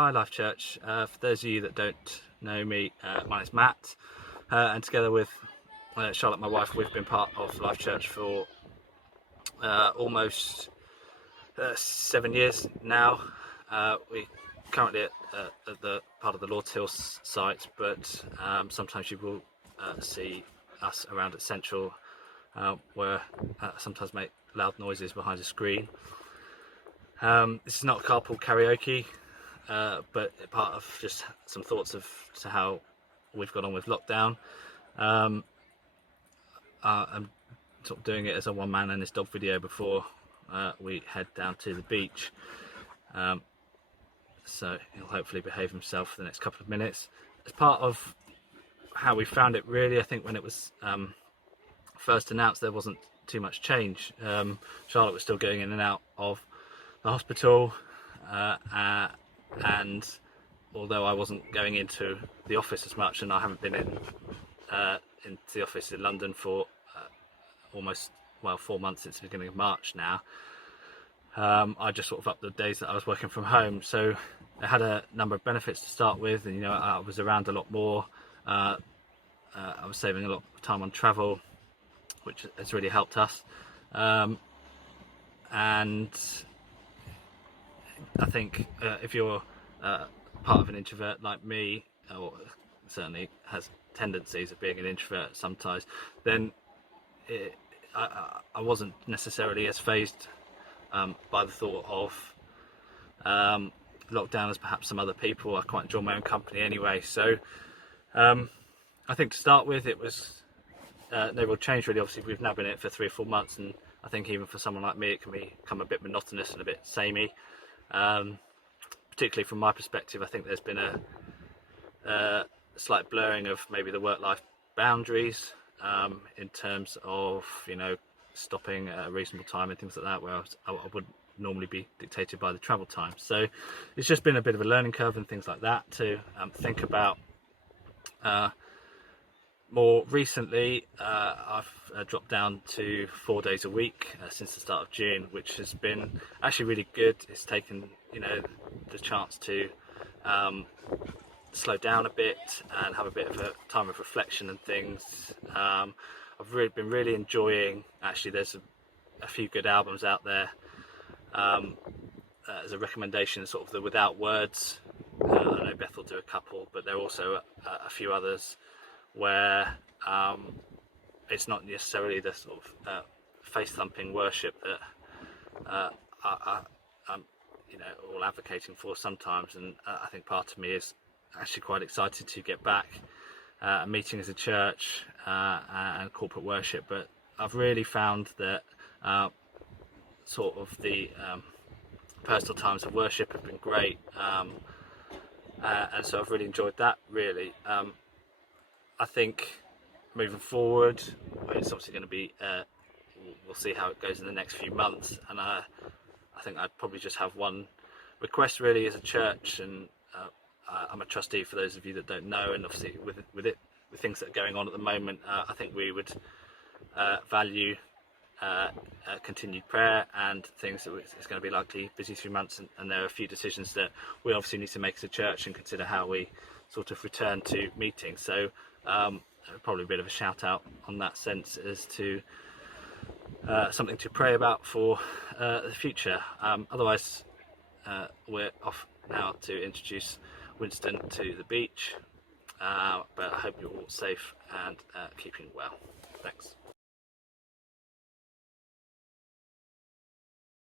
Hi Life Church. For those of you that don't know me, my name's Matt, and together with Charlotte, my wife, we've been part of Life Church for almost 7 years now. We currently at the part of the Lord's Hill site, but sometimes you will see us around at Central, where sometimes make loud noises behind a screen. This is not carpool karaoke. But part of just some thoughts to how we've got on with lockdown. I'm sort of doing it as a one man and this dog video before we head down to the beach. So he'll hopefully behave himself for the next couple of minutes. As part of how we found it, really, I think when it was first announced, there wasn't too much change. Charlotte was still going in and out of the hospital, and although I wasn't going into the office as much, and I haven't been into the office in London for almost 4 months since the beginning of March now, I just sort of upped the days that I was working from home. So it had a number of benefits to start with, and I was around a lot more. I was saving a lot of time on travel, which has really helped us, and I think if you're part of an introvert like me, or certainly has tendencies of being an introvert sometimes, then I wasn't necessarily as fazed by the thought of lockdown as perhaps some other people. I quite enjoy my own company anyway. So I think to start with, it was no real change really. Obviously, we've now been in it for 3 or 4 months, and I think even for someone like me, it can become a bit monotonous and a bit samey. Particularly from my perspective, I think there's been a slight blurring of maybe the work-life boundaries in terms of stopping at a reasonable time and things like that, where I would normally be dictated by the travel time. So it's just been a bit of a learning curve and things like that to think about. More recently, I've dropped down to 4 days a week since the start of June, which has been actually really good. It's taken the chance to slow down a bit and have a bit of a time of reflection and things. I've been really enjoying. Actually, there's a few good albums out there. As a recommendation, sort of the Without Words. I know Beth will do a couple, but there are also a few others where it's not necessarily the sort of face-thumping worship that I'm all advocating for sometimes, and I think part of me is actually quite excited to get back meeting as a church and corporate worship. But I've really found that sort of the personal times of worship have been great, and so I've really enjoyed that really. I think moving forward, it's obviously going to be, we'll see how it goes in the next few months, and I think I'd probably just have one request really as a church, and I'm a trustee for those of you that don't know, and obviously with things that are going on at the moment, I think we would value continued prayer and things that it's going to be likely busy 3 months, and there are a few decisions that we obviously need to make as a church and consider how we sort of return to meetings. So probably a bit of a shout out on that sense as to something to pray about for the future. Otherwise, we're off now to introduce Winston to the beach, but I hope you're all safe and keeping well. Thanks.